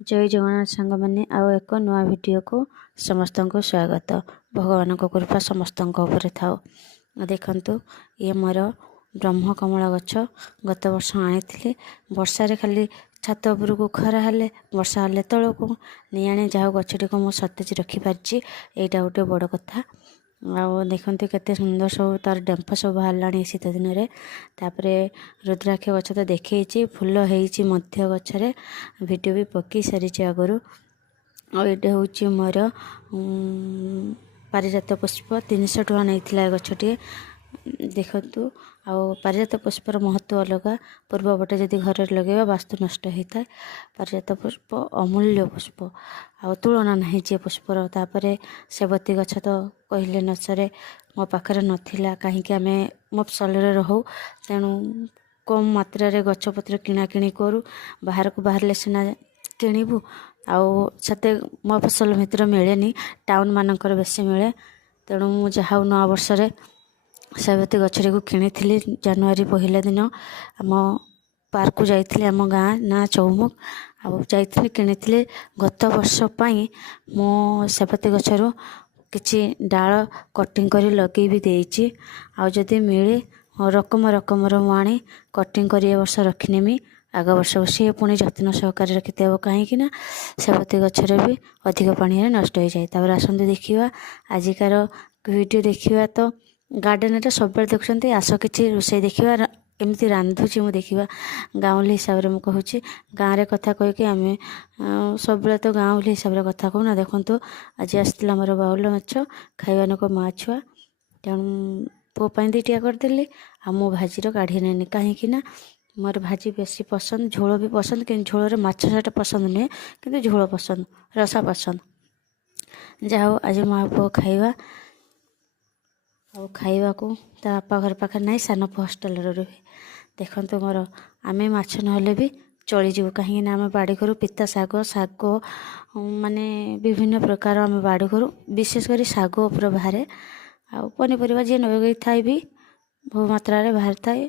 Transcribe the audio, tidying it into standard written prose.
जय जगन्नाथ सांग मैंने आउ एक नुआ वीडियो को समस्त को स्वागत। भगवान कृपा समस्त था। देखु ये मोर ब्रह्मकमल गछ गत वर्ष आनी वर्षार खाली छात उपरको खरा हेले वर्षा हेले तौक नहीं जहाँ गछटी को मुझे सतेज रखिपारी यहाँ गोटे बड़ कथा। देखु केते सुंदर सब तार डेम्फ सब बाहर शीत दिन में तापर रुद्राक्ष गछ तो देखी फूल होती गचरे वीडियो भी पकई सारी आगु। ये हूँ मोर पारिजात पुष्प 300 टका नहीं गछटी। देखु पारिजात पुष्पर महत्व अलग। पूर्वपटे जदि घर लगे वास्तु नष्ट होता है। पारिजात पुष्प अमूल्य पुष्प आ तुलना नहीं जे पुष्पर। तापर सेवती गछ तो कहले न सरे मो पाखे नाला कहीं आम मफसल रहू तेणु कम मात्रा गछपत्र किणाकिणी करूँ बाहर को बाहर सीना किणबू आते मफसल भितर मिले टाउन मानकर बेसी मिले। तेणु मुझे नवा वर्ष सेवती गछटी को किणी जनवरी 1 दिन आम पार्क को जाइए आम गाँ ना चौमुख आई किणी गत वर्ष मो सेवती गछरू किसी डाल कटिंग कर लगे भी देती आदि मिले रकम रकमर मुझे कटिंग कर वर्ष रखिनेमी आग वर्ष सी पुणी जत्न सहकार रखिते हे कहीं सेवती गचर भी अधिक पानी नष्ट हो जाए। आसतु देखा आजिकार वीडियो देखा तो गार्डेन सब देखते आस कि रोषे देखा एमती रांधुची मु देखा गाँवली हिसाब से मुझे कहूँ गाँव रे कथा कहीकि आम सब तो गाँवली हिसाब से कथा कहूना। देखु आज आसला मोर बाउल माछ खाइबान को माँ छुआ तेणु पुओं दुईटिया करदेली आ मो भाजीर काढ़ी नेनी कहीं मोर भाजी बेसी पसंद झोल भी पसंद कि झोल माछ साटा पसंद नुहे कि झोल पसंद रसा पसंद। जाओ आज माँ पुओ खाइबा खाइबा को ता बापा घर पाखे ना सान पु हस्टेल रुहे। देखते मोर आम माछ ना भी चलीजु कहीं आम बाड़ी करूँ पिता शाग शाग माने विभिन्न प्रकार आम बाड़ी करूँ विशेषकर शाग उपर बाहर आ पनीपरिया जी नगई थाए भी बहु मात्रा बाहर थाए।